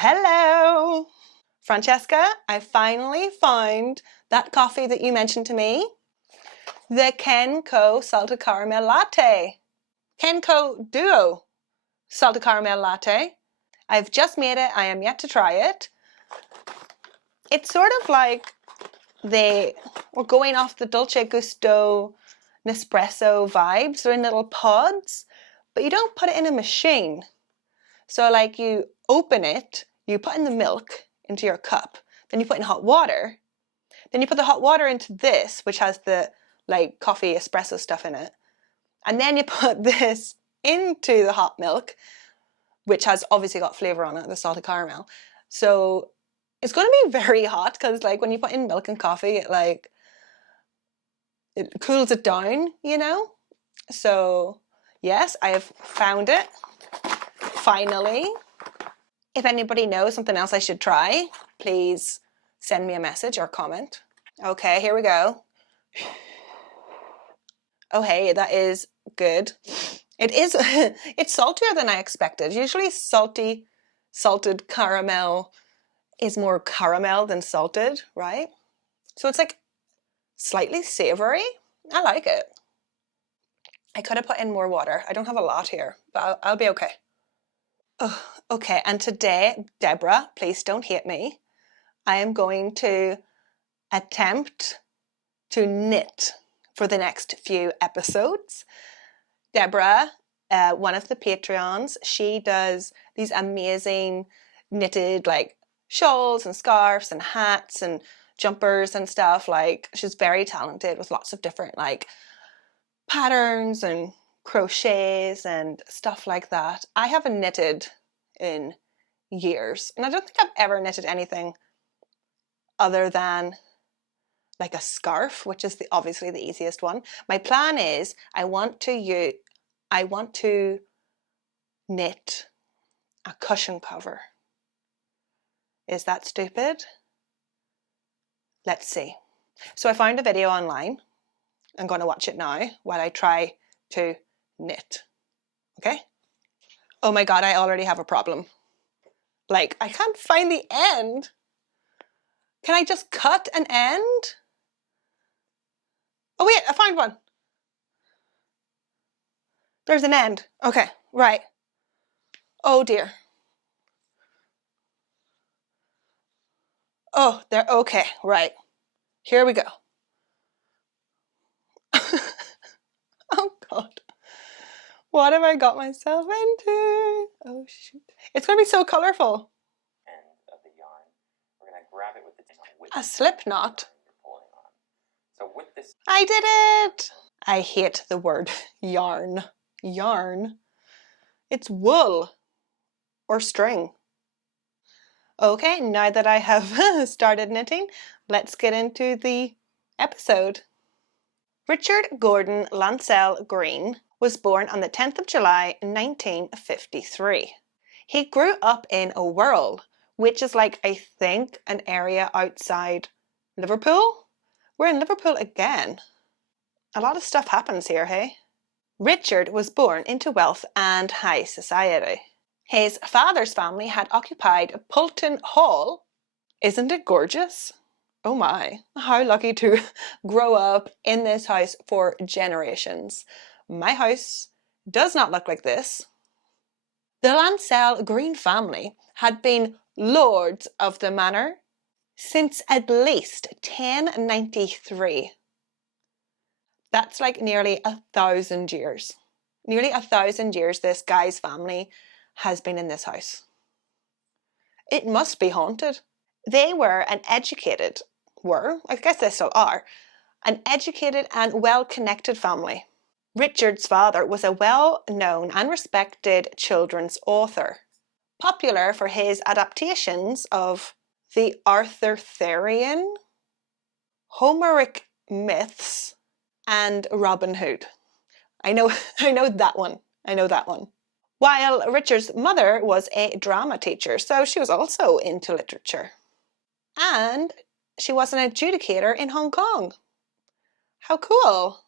Hello! Francesca, I finally found that coffee that you mentioned to me. The Kenco Salted Caramel Latte. Kenco Duo Salted Caramel Latte. I've just made it. I am yet to try it. It's sort of like we're going off the Dolce Gusto Nespresso vibes. They're in little pods, but you don't put it in a machine. So like you open it, you put in the milk into your cup, then you put in hot water, then you put the hot water into this, which has the like coffee espresso stuff in it, and then you put this into the hot milk, which has obviously got flavour on it, the salted caramel. So it's going to be very hot because like when you put in milk and coffee, it cools it down, you know? So yes, I have found it. Finally. If anybody knows something else I should try, please send me a message or comment. Okay, here we go. Oh hey, that is good. It is, it's saltier than I expected. Usually salted caramel is more caramel than salted, right? So it's like slightly savory. I like it. I could have put in more water. I don't have a lot here, but I'll be okay. Oh, okay, and today, Deborah, please don't hate me. I am going to attempt to knit for the next few episodes. Deborah, one of the Patreons, she does these amazing knitted like shawls and scarves and hats and jumpers and stuff. Like she's very talented with lots of different like patterns and crochets and stuff like that. I haven't knitted in years, and I don't think I've ever knitted anything other than like a scarf, which is obviously the easiest one. My plan is I want to knit a cushion cover. Is that stupid? Let's see. So I found a video online. I'm going to watch it now while I try to knit. Okay? Oh my God, I already have a problem. Like, I can't find the end. Can I just cut an end? Oh wait, I found one. There's an end. Okay, right. Oh dear. Oh, there, okay, right. Here we go. Oh God. What have I got myself into? Oh shoot. It's gonna be so colorful. End of the yarn. We're gonna grab it with A slip knot. So with this, I did it! I hate the word yarn. Yarn. It's wool or string. Okay, now that I have started knitting, let's get into the episode. Richard Gordon Lancelyn Green was born on the 10th of July 1953. He grew up in a Wirral, which is like, I think, an area outside Liverpool. We're in Liverpool again. A lot of stuff happens here, hey? Richard was born into wealth and high society. His father's family had occupied Pulton Hall. Isn't it gorgeous? Oh my, how lucky to grow up in this house for generations. My house does not look like this. The Lancelyn Green family had been lords of the manor since at least 1093. That's like nearly 1,000 years. Nearly 1,000 years this guy's family has been in this house. It must be haunted. They were I guess they still are, an educated and well-connected family. Richard's father was a well-known and respected children's author, popular for his adaptations of the Arthurian, Homeric myths, and Robin Hood. I know that one. I know that one. While Richard's mother was a drama teacher, so she was also into literature. And she was an adjudicator in Hong Kong. How cool!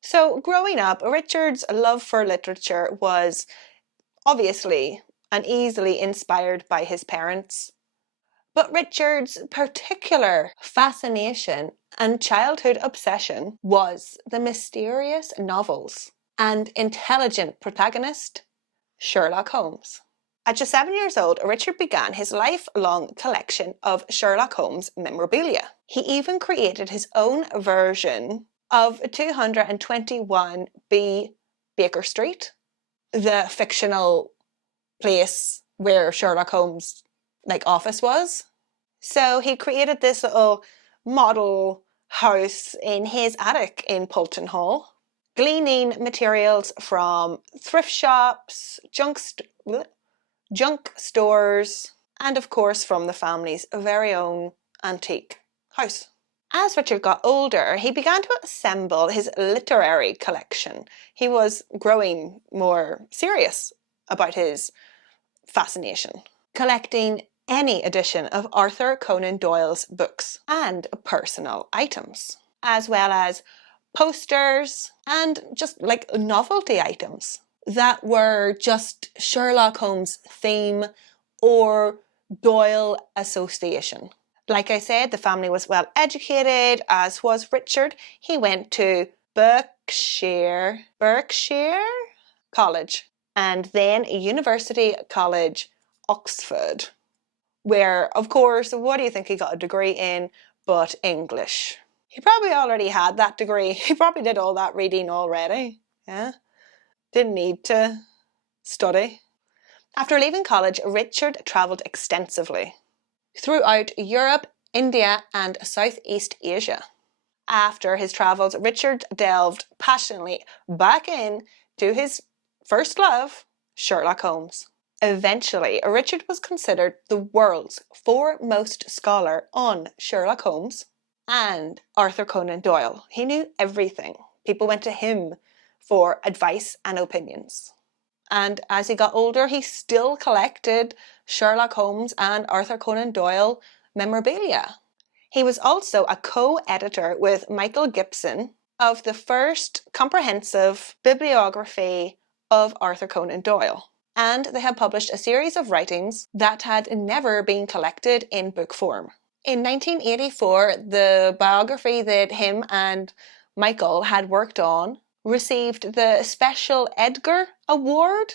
So growing up, Richard's love for literature was obviously and easily inspired by his parents. But Richard's particular fascination and childhood obsession was the mysterious novels and intelligent protagonist, Sherlock Holmes. At just 7 years old, Richard began his lifelong collection of Sherlock Holmes memorabilia. He even created his own version of 221B Baker Street, the fictional place where Sherlock Holmes' office was. So he created this little model house in his attic in Polton Hall, gleaning materials from thrift shops, junk stores, and of course from the family's very own antique house. As Richard got older, he began to assemble his literary collection. He was growing more serious about his fascination, collecting any edition of Arthur Conan Doyle's books and personal items, as well as posters and just novelty items that were just Sherlock Holmes theme or Doyle association. Like I said, the family was well educated, as was Richard. He went to Berkshire College and then University College, Oxford, where, of course, what do you think he got a degree in but English? He probably already had that degree. He probably did all that reading already. Yeah, didn't need to study. After leaving college, Richard travelled extensively throughout Europe, India, and Southeast Asia. After his travels, Richard delved passionately back into his first love, Sherlock Holmes. Eventually, Richard was considered the world's foremost scholar on Sherlock Holmes and Arthur Conan Doyle. He knew everything. People went to him for advice and opinions. And as he got older, he still collected Sherlock Holmes and Arthur Conan Doyle memorabilia. He was also a co-editor with Michael Gibson of the first comprehensive bibliography of Arthur Conan Doyle. And they had published a series of writings that had never been collected in book form. In 1984, the biography that him and Michael had worked on received the Special Edgar Award,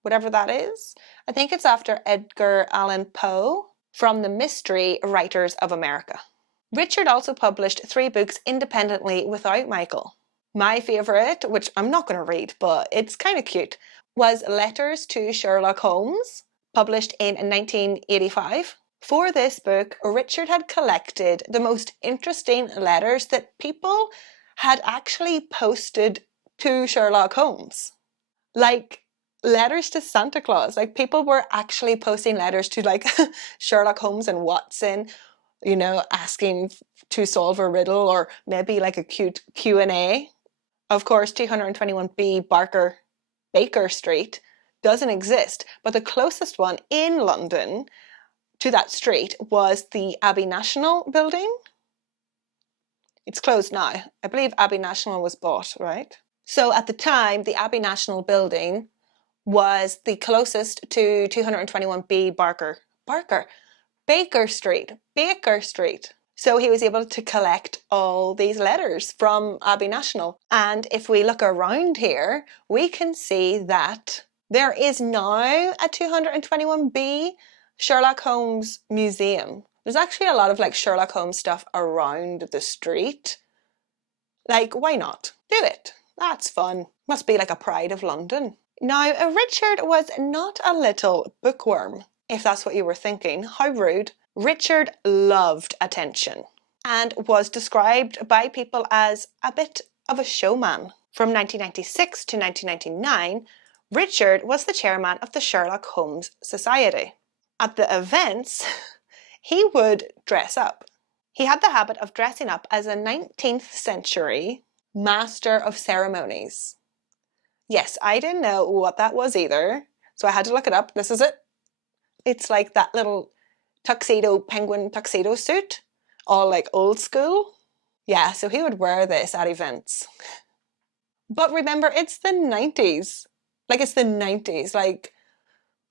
whatever that is. I think it's after Edgar Allan Poe, from the Mystery Writers of America. Richard also published 3 books independently without Michael. My favourite, which I'm not going to read, but it's kind of cute, was Letters to Sherlock Holmes, published in 1985. For this book, Richard had collected the most interesting letters that people had actually posted to Sherlock Holmes. Like letters to Santa Claus. Like people were actually posting letters to Sherlock Holmes and Watson, asking to solve a riddle or maybe a cute Q&A. Of course, 221B Baker Street doesn't exist, but the closest one in London to that street was the Abbey National building. It's closed now. I believe Abbey National was bought, right? So at the time, the Abbey National building was the closest to 221B Baker Street. So he was able to collect all these letters from Abbey National. And if we look around here, we can see that there is now a 221B Sherlock Holmes museum. There's actually a lot of Sherlock Holmes stuff around the street. Why not? Do it. That's fun. Must be a pride of London. Now, Richard was not a little bookworm, if that's what you were thinking. How rude. Richard loved attention and was described by people as a bit of a showman. From 1996 to 1999, Richard was the chairman of the Sherlock Holmes Society. At the events, he would dress up. He had the habit of dressing up as a 19th century master of ceremonies. Yes, I didn't know what that was either, so I had to look it up. This is it. It's like that little penguin tuxedo suit, all old school. Yeah, so he would wear this at events. But remember, it's the 90s. It's the 90s.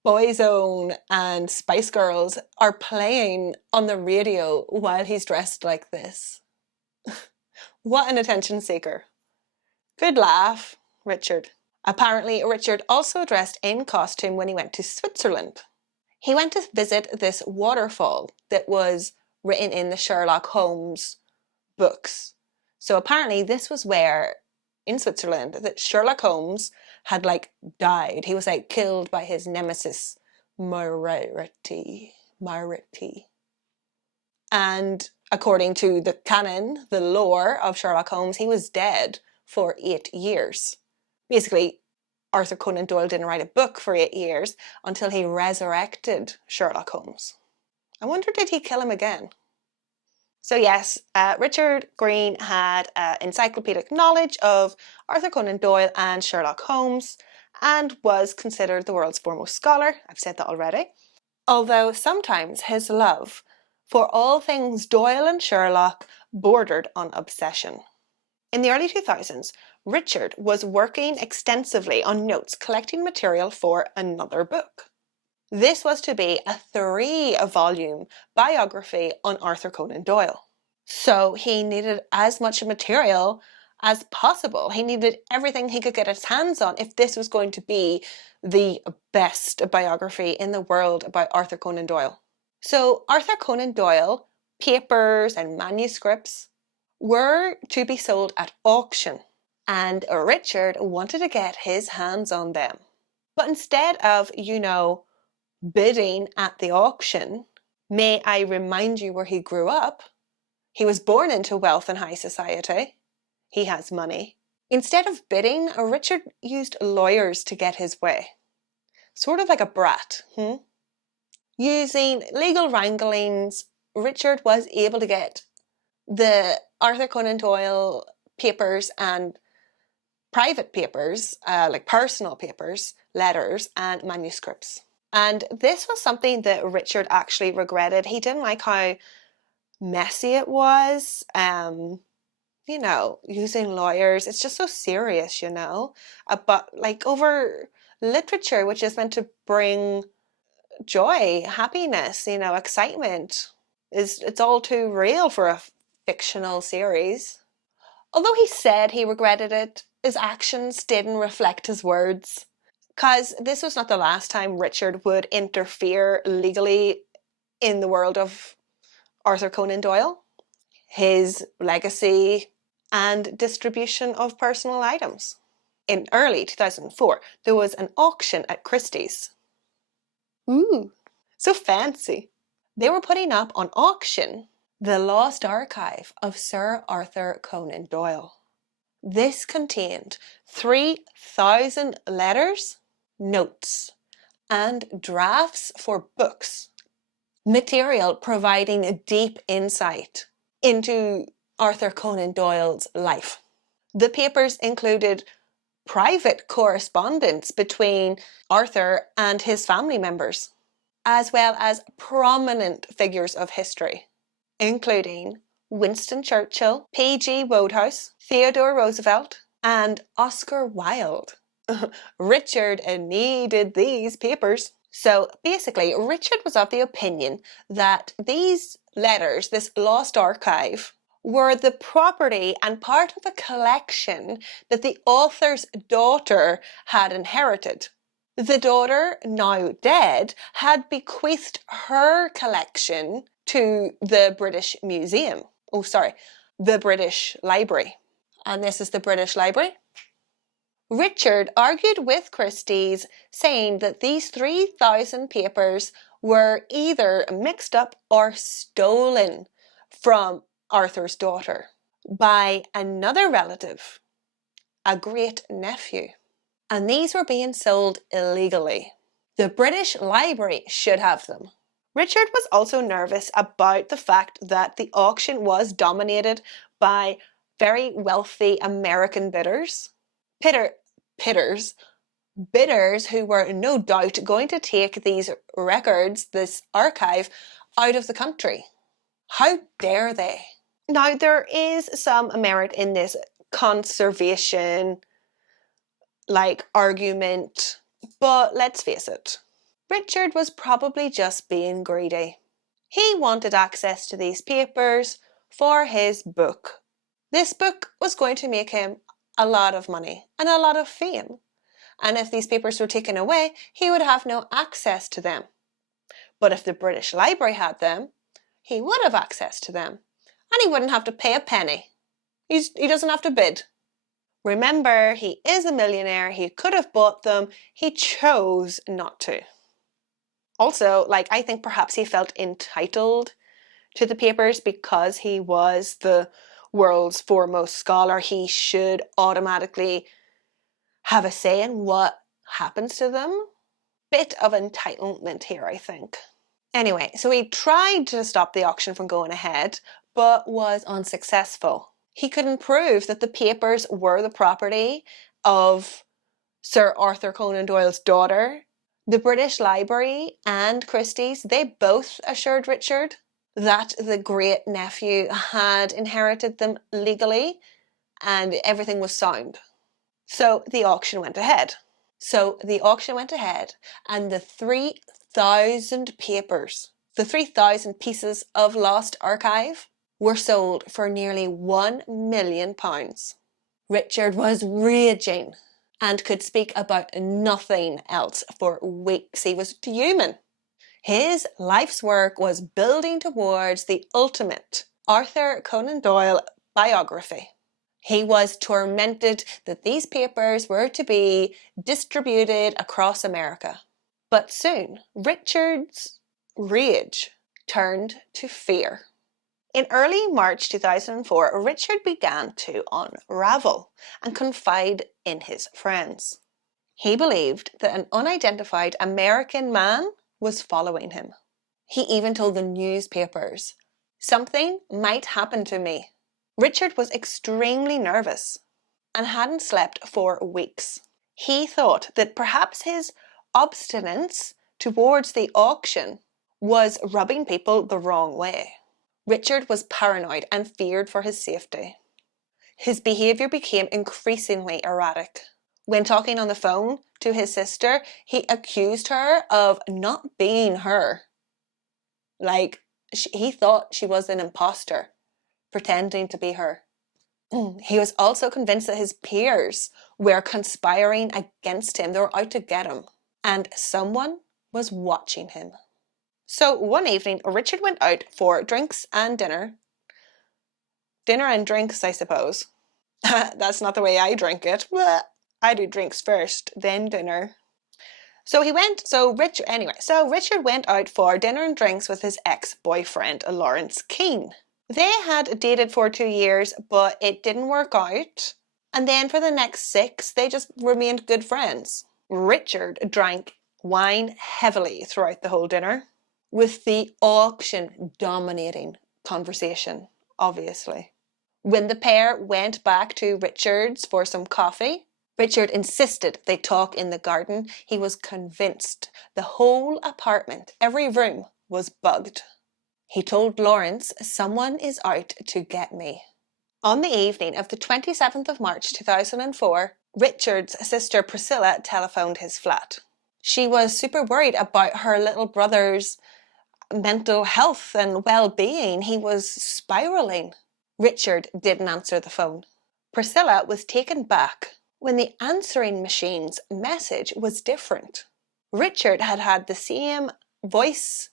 Boyzone and Spice Girls are playing on the radio while he's dressed like this. What an attention seeker. Good laugh, Richard. Apparently, Richard also dressed in costume when he went to Switzerland. He went to visit this waterfall that was written in the Sherlock Holmes books. So apparently this was where, in Switzerland, that Sherlock Holmes had died. He was killed by his nemesis, Moriarty. And according to the canon, the lore of Sherlock Holmes, he was dead for 8 years. Basically, Arthur Conan Doyle didn't write a book for 8 years until he resurrected Sherlock Holmes. I wonder, did he kill him again? So yes, Richard Green had encyclopedic knowledge of Arthur Conan Doyle and Sherlock Holmes and was considered the world's foremost scholar. I've said that already. Although sometimes his love for all things Doyle and Sherlock bordered on obsession. In the early 2000s, Richard was working extensively on notes collecting material for another book. This was to be a 3-volume biography on Arthur Conan Doyle. So he needed as much material as possible. He needed everything he could get his hands on if this was going to be the best biography in the world about Arthur Conan Doyle. So Arthur Conan Doyle papers and manuscripts were to be sold at auction, and Richard wanted to get his hands on them. But instead of, bidding at the auction, may I remind you where he grew up? He was born into wealth and high society. He has money. Instead of bidding, Richard used lawyers to get his way. Sort of like a brat. Using legal wranglings, Richard was able to get the Arthur Conan Doyle papers and private papers, like personal papers, letters, and manuscripts. And this was something that Richard actually regretted. He didn't like how messy it was. Using lawyers, it's just so serious, but over literature, which is meant to bring joy, happiness, excitement, it's all too real for a fictional series. Although he said he regretted it, his actions didn't reflect his words. Because this was not the last time Richard would interfere legally in the world of Arthur Conan Doyle, his legacy, and distribution of personal items. In early 2004, there was an auction at Christies. Ooh, so fancy. They were putting up on auction the lost archive of Sir Arthur Conan Doyle. This contained 3,000 letters, notes, and drafts for books. Material providing deep insight into Arthur Conan Doyle's life. The papers included private correspondence between Arthur and his family members, as well as prominent figures of history, including Winston Churchill, P.G. Wodehouse, Theodore Roosevelt, and Oscar Wilde. Richard needed these papers. So basically, Richard was of the opinion that these letters, this lost archive, were the property and part of a collection that the author's daughter had inherited. The daughter, now dead, had bequeathed her collection to the British Museum. The British Library. And this is the British Library. Richard argued with Christies, saying that these 3,000 papers were either mixed up or stolen from Arthur's daughter by another relative, a great nephew. And these were being sold illegally. The British Library should have them. Richard was also nervous about the fact that the auction was dominated by very wealthy American bidders. Bidders who were no doubt going to take these records, this archive, out of the country. How dare they? Now, there is some merit in this conservation argument, but let's face it, Richard was probably just being greedy. He wanted access to these papers for his book. This book was going to make him a lot of money and a lot of fame. And if these papers were taken away, he would have no access to them. But if the British Library had them, he would have access to them. And he wouldn't have to pay a penny. He doesn't have to bid. Remember, he is a millionaire. He could have bought them. He chose not to. Also, I think perhaps he felt entitled to the papers because he was the world's foremost scholar. He should automatically have a say in what happens to them. Bit of entitlement here, I think. Anyway, so he tried to stop the auction from going ahead, but was unsuccessful. He couldn't prove that the papers were the property of Sir Arthur Conan Doyle's daughter. The British Library and Christies, they both assured Richard that the great-nephew had inherited them legally and everything was sound. So the auction went ahead. And the 3,000 papers, the 3,000 pieces of lost archive were sold for nearly £1 million. Richard was raging and could speak about nothing else for weeks. He was fuming. His life's work was building towards the ultimate Arthur Conan Doyle biography. He was tormented that these papers were to be distributed across America. But soon, Richard's rage turned to fear. In early March 2004, Richard began to unravel and confide in his friends. He believed that an unidentified American man was following him. He even told the newspapers, "Something might happen to me." Richard was extremely nervous and hadn't slept for weeks. He thought that perhaps his obstinance towards the auction was rubbing people the wrong way. Richard was paranoid and feared for his safety. His behaviour became increasingly erratic. When talking on the phone to his sister, he accused her of not being her. He thought she was an imposter, pretending to be her. He was also convinced that his peers were conspiring against him. They were out to get him. And someone was watching him. So one evening, Richard went out for drinks and dinner. Dinner and drinks, I suppose. That's not the way I drink it. I do drinks first, then dinner. So Richard went out for dinner and drinks with his ex-boyfriend, Lawrence Keane. They had dated for 2 years, but it didn't work out. And then for the next 6, they just remained good friends. Richard drank wine heavily throughout the whole dinner, with the auction dominating conversation, obviously. When the pair went back to Richard's for some coffee, Richard insisted they talk in the garden. He was convinced the whole apartment, every room, was bugged. He told Lawrence, "Someone is out to get me." On the evening of the 27th of March 2004, Richard's sister Priscilla telephoned his flat. She was super worried about her little brother's mental health and well-being. He was spiraling. Richard didn't answer the phone. Priscilla was taken back when the answering machine's message was different. Richard had had the same voice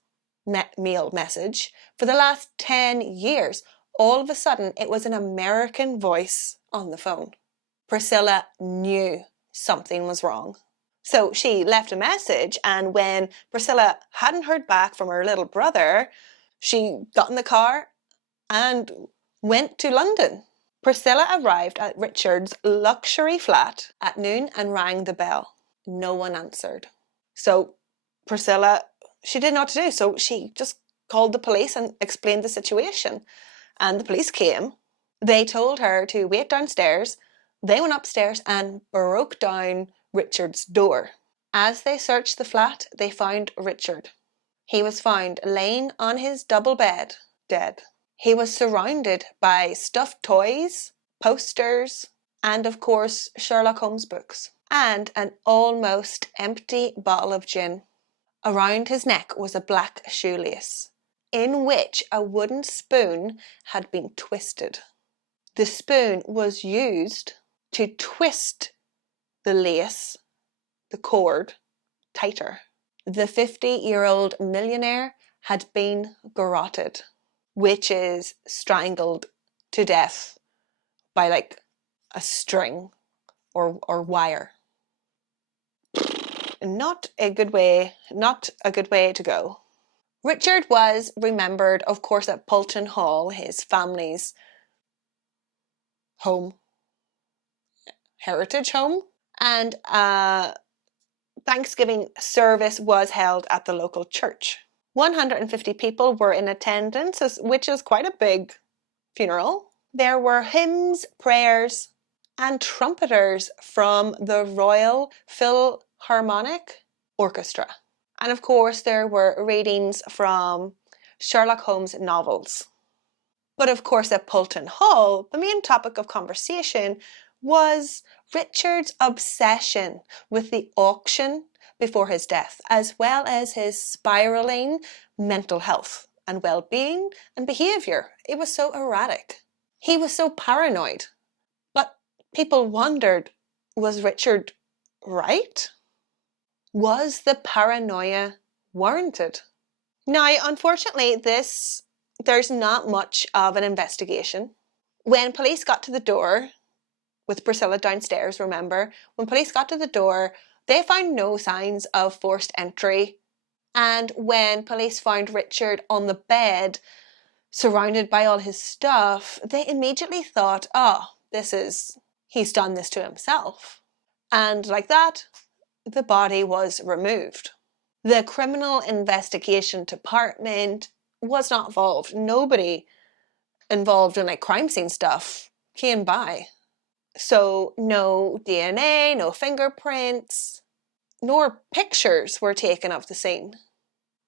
mail message for the last 10 years. All of a sudden, it was an American voice on the phone. Priscilla knew something was wrong. So she left a message, and when Priscilla hadn't heard back from her little brother, she got in the car and went to London. Priscilla arrived at Richard's luxury flat at noon and rang the bell. No one answered. So Priscilla, she didn't know what to do, so she just called the police and explained the situation. And the police came. They told her to wait downstairs. They went upstairs and broke down Richard's door. As they searched the flat, they found Richard. He was found laying on his double bed, dead. He was surrounded by stuffed toys, posters, and of course Sherlock Holmes books, and an almost empty bottle of gin. Around his neck was a black shoelace, in which a wooden spoon had been twisted. The spoon was used to twist the lace, the cord, tighter. The 50-year-old millionaire had been garroted, which is strangled to death by like a string or wire. Not a good way to go. Richard was remembered, of course, at Pulton Hall, his family's home, heritage home, and a Thanksgiving service was held at the local church. 150 people were in attendance, which is quite a big funeral. There were hymns, prayers, and trumpeters from the Royal Philharmonic Orchestra. And of course, there were readings from Sherlock Holmes novels. But of course, at Pulton Hall, the main topic of conversation was Richard's obsession with the auction before his death, as well as his spiraling mental health and well-being and behaviour. It was so erratic. He was so paranoid. But people wondered, was Richard right? Was the paranoia warranted? Now, unfortunately, there's not much of an investigation. When police got to the door, with Priscilla downstairs, remember, when police got to the door, they found no signs of forced entry. And when police found Richard on the bed, surrounded by all his stuff, they immediately thought, oh, he's done this to himself. And like that, the body was removed. The criminal investigation department was not involved. Nobody involved in like crime scene stuff came by. So no DNA, no fingerprints, nor pictures were taken of the scene.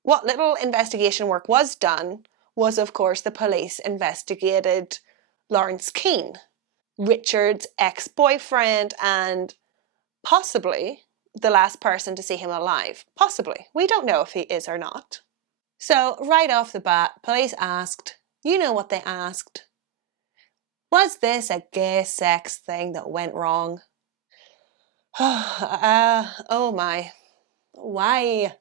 What little investigation work was done was, of course, the police investigated Lawrence Keane, Richard's ex-boyfriend and possibly the last person to see him alive. Possibly. We don't know if he is or not. So right off the bat, police asked, you know what they asked? Was this a gay sex thing that went wrong? Oh my. Why?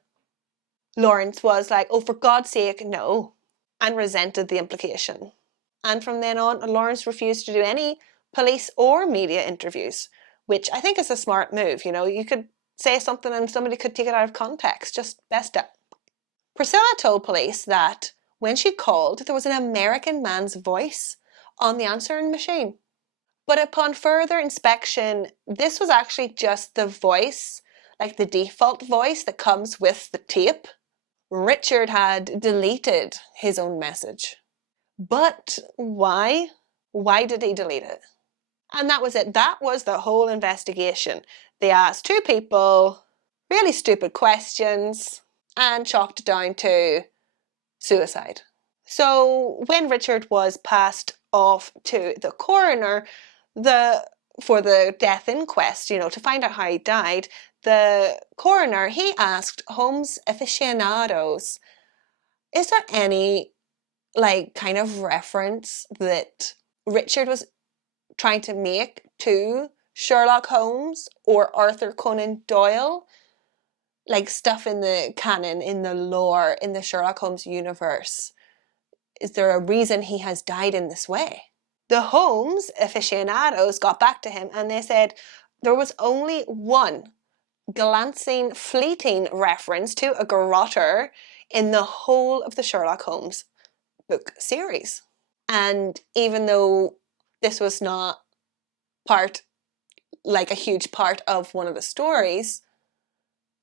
Lawrence was like, oh, for God's sake, no, and resented the implication. And from then on, Lawrence refused to do any police or media interviews, which I think is a smart move. You know, you could say something and somebody could take it out of context. Just best up. Priscilla told police that when she called, there was an American man's voice on the answering machine. But upon further inspection, this was actually just the voice, like the default voice that comes with the tape. Richard had deleted his own message. But why? Why did he delete it? And that was it. That was the whole investigation. They asked two people really stupid questions and chalked it down to suicide. So when Richard was passed off to the coroner for the death inquest, to find out how he died, the coroner, he asked Holmes aficionados, is there any kind of reference that Richard was trying to make to Sherlock Holmes or Arthur Conan Doyle? Like stuff in the canon, in the lore, in the Sherlock Holmes universe. Is there a reason he has died in this way? The Holmes aficionados got back to him and they said there was only one glancing, fleeting reference to a garroter in the whole of the Sherlock Holmes book series. And even though this was not a huge part of one of the stories,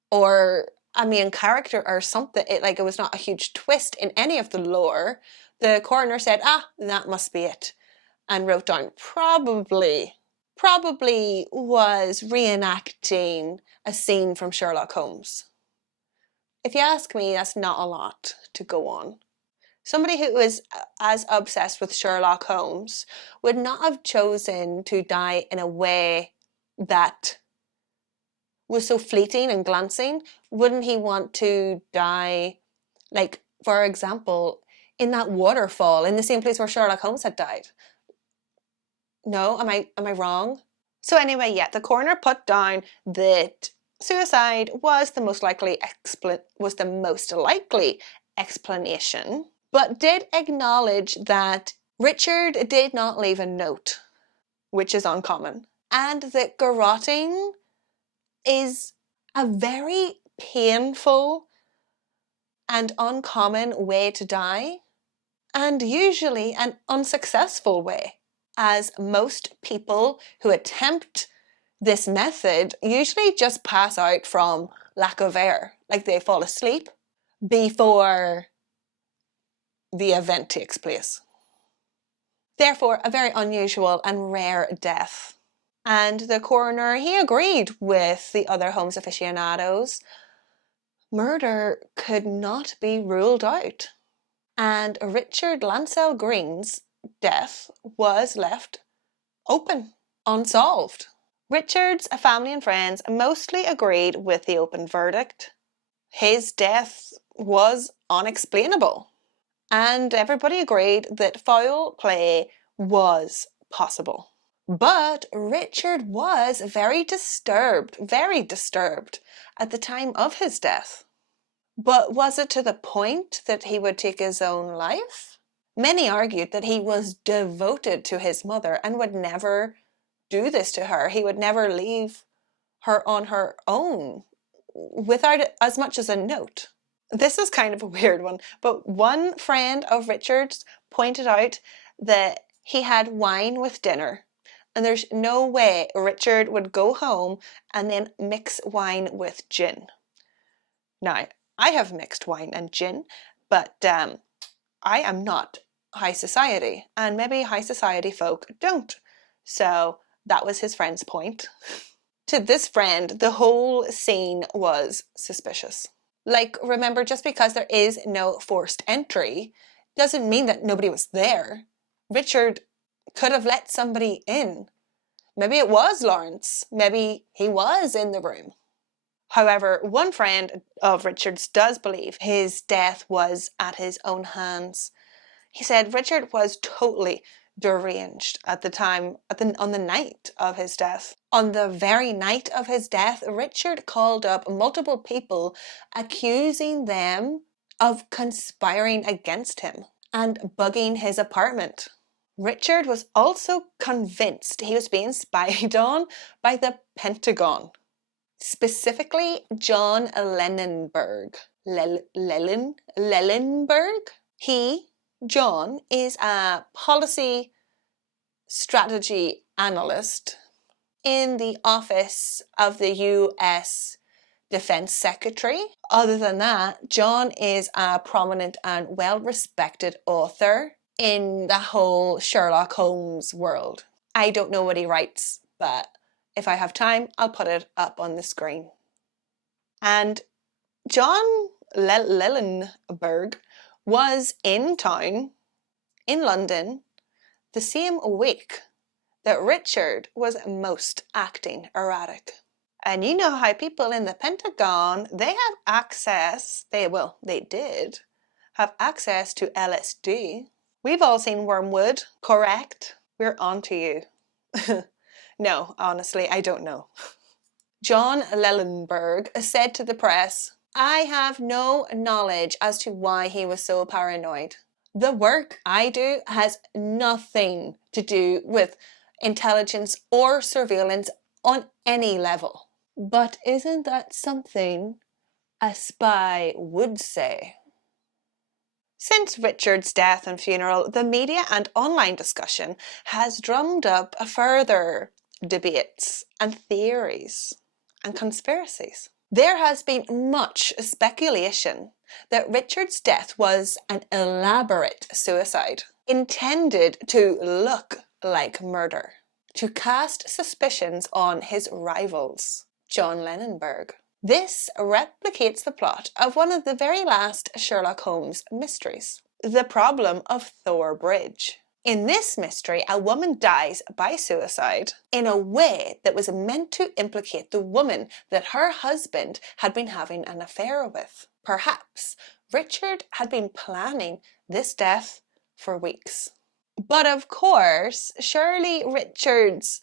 or a main character or something, it was not a huge twist in any of the lore, the coroner said, that must be it, and wrote down probably was reenacting a scene from Sherlock Holmes. If you ask me, that's not a lot to go on. Somebody who is as obsessed with Sherlock Holmes would not have chosen to die in a way that was so fleeting and glancing, wouldn't he want to die, like, for example, in that waterfall, in the same place where Sherlock Holmes had died? No? Am I wrong? So anyway, yeah, the coroner put down that suicide was the most likely explanation, but did acknowledge that Richard did not leave a note, which is uncommon, and that garroting is a very painful and uncommon way to die, and usually an unsuccessful way, as most people who attempt this method usually just pass out from lack of air, like they fall asleep before the event takes place. Therefore, a very unusual and rare death. And the coroner, he agreed with the other Holmes aficionados. Murder could not be ruled out. And Richard Lancelyn Green's death was left open, unsolved. Richard's family and friends mostly agreed with the open verdict. His death was unexplainable. And everybody agreed that foul play was possible. But Richard was very disturbed at the time of his death. But was it to the point that he would take his own life? Many argued that he was devoted to his mother and would never do this to her. He would never leave her on her own without as much as a note. This is kind of a weird one, but one friend of Richard's pointed out that he had wine with dinner, and there's no way Richard would go home and then mix wine with gin. Now, I have mixed wine and gin, but I am not high society, and maybe high society folk don't. So that was his friend's point. To this friend, the whole scene was suspicious. Like, remember, just because there is no forced entry doesn't mean that nobody was there. Richard could have let somebody in. Maybe it was Lawrence. Maybe he was in the room. However, one friend of Richard's does believe his death was at his own hands. He said Richard was totally deranged at the time, on the night of his death. On the very night of his death, Richard called up multiple people, accusing them of conspiring against him and bugging his apartment. Richard was also convinced he was being spied on by the Pentagon, specifically John Lenenberg. Lenenberg? John is a policy strategy analyst in the office of the US Defense Secretary. Other than that, John is a prominent and well-respected author in the whole Sherlock Holmes world. I don't know what he writes, but if I have time, I'll put it up on the screen. And John Lenenberg was in town, in London, the same week that Richard was most acting erratic. And you know how people in the Pentagon, they have access, they did have access to LSD. We've all seen Wormwood, correct? We're on to you. No, honestly, I don't know. John Lenenberg said to the press, "I have no knowledge as to why he was so paranoid. The work I do has nothing to do with intelligence or surveillance on any level." But isn't that something a spy would say? Since Richard's death and funeral, the media and online discussion has drummed up further debates and theories and conspiracies. There has been much speculation that Richard's death was an elaborate suicide, intended to look like murder, to cast suspicions on his rivals, John Lenenberg. This replicates the plot of one of the very last Sherlock Holmes mysteries, The Problem of Thor Bridge. In this mystery, a woman dies by suicide in a way that was meant to implicate the woman that her husband had been having an affair with. Perhaps Richard had been planning this death for weeks. But of course, surely Richard's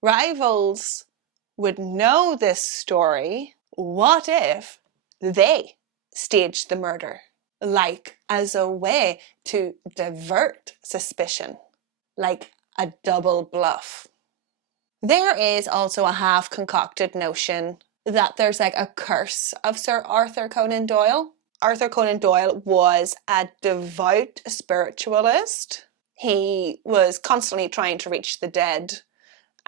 rivals would know this story. What if they staged the murder? Like as a way to divert suspicion, like a double bluff. There is also a half-concocted notion that there's like a curse of Sir Arthur Conan Doyle. Arthur Conan Doyle was a devout spiritualist. He was constantly trying to reach the dead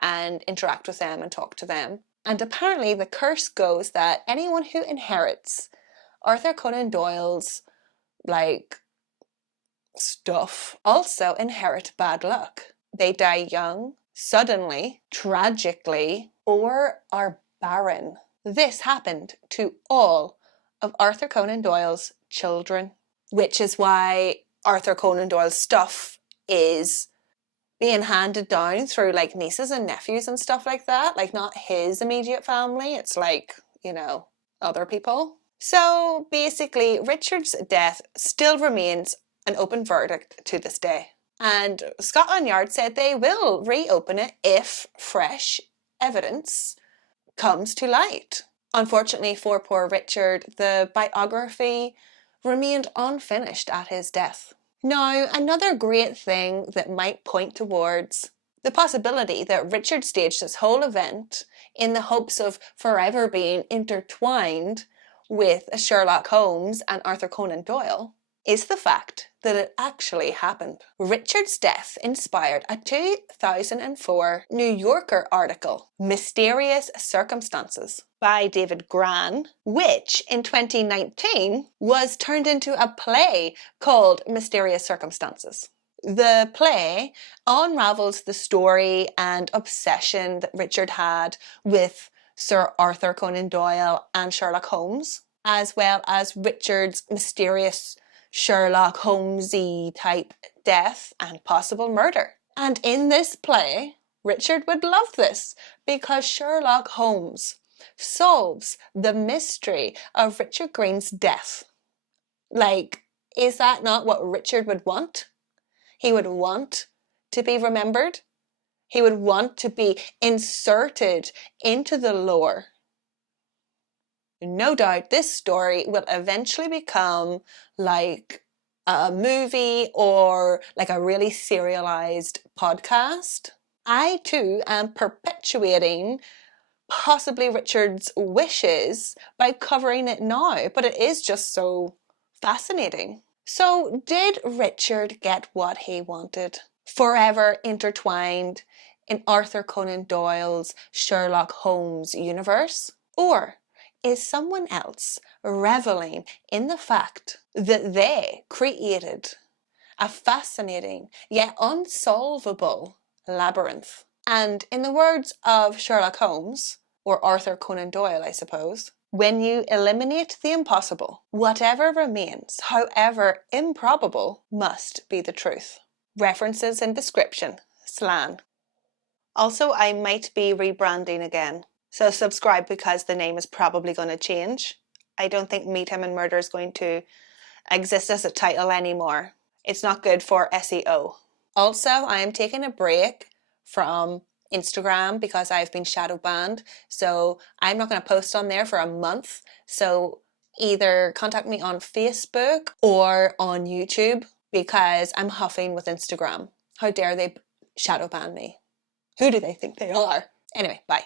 and interact with them and talk to them. And apparently the curse goes that anyone who inherits Arthur Conan Doyle's stuff also inherit bad luck. They die young, suddenly, tragically, or are barren. This happened to all of Arthur Conan Doyle's children, which is why Arthur Conan Doyle's stuff is being handed down through like nieces and nephews and stuff like that. Like not his immediate family, it's like, other people. So basically, Richard's death still remains an open verdict to this day. And Scotland Yard said they will reopen it if fresh evidence comes to light. Unfortunately for poor Richard, the biography remained unfinished at his death. Now, another great thing that might point towards the possibility that Richard staged this whole event in the hopes of forever being intertwined with Sherlock Holmes and Arthur Conan Doyle is the fact that it actually happened. Richard's death inspired a 2004 New Yorker article, Mysterious Circumstances, by David Gran, which in 2019 was turned into a play called Mysterious Circumstances. The play unravels the story and obsession that Richard had with Sir Arthur Conan Doyle and Sherlock Holmes, as well as Richard's mysterious Sherlock Holmesy type death and possible murder. And in this play, Richard would love this because Sherlock Holmes solves the mystery of Richard Green's death. Is that not what Richard would want? He would want to be remembered. He would want to be inserted into the lore. No doubt this story will eventually become like a movie or like a really serialized podcast. I too am perpetuating possibly Richard's wishes by covering it now, but it is just so fascinating. So did Richard get what he wanted? Forever intertwined in Arthur Conan Doyle's Sherlock Holmes universe? Or is someone else reveling in the fact that they created a fascinating yet unsolvable labyrinth? And in the words of Sherlock Holmes, or Arthur Conan Doyle, I suppose, when you eliminate the impossible, whatever remains, however improbable, must be the truth. References in description. Slan. Also, I might be rebranding again. So subscribe because the name is probably going to change. I don't think Meet Him and Murder is going to exist as a title anymore. It's not good for SEO. Also, I am taking a break from Instagram because I've been shadow banned. So I'm not going to post on there for a month. So either contact me on Facebook or on YouTube because I'm huffing with Instagram. How dare they shadow ban me? Who do they think they are? Anyway, bye.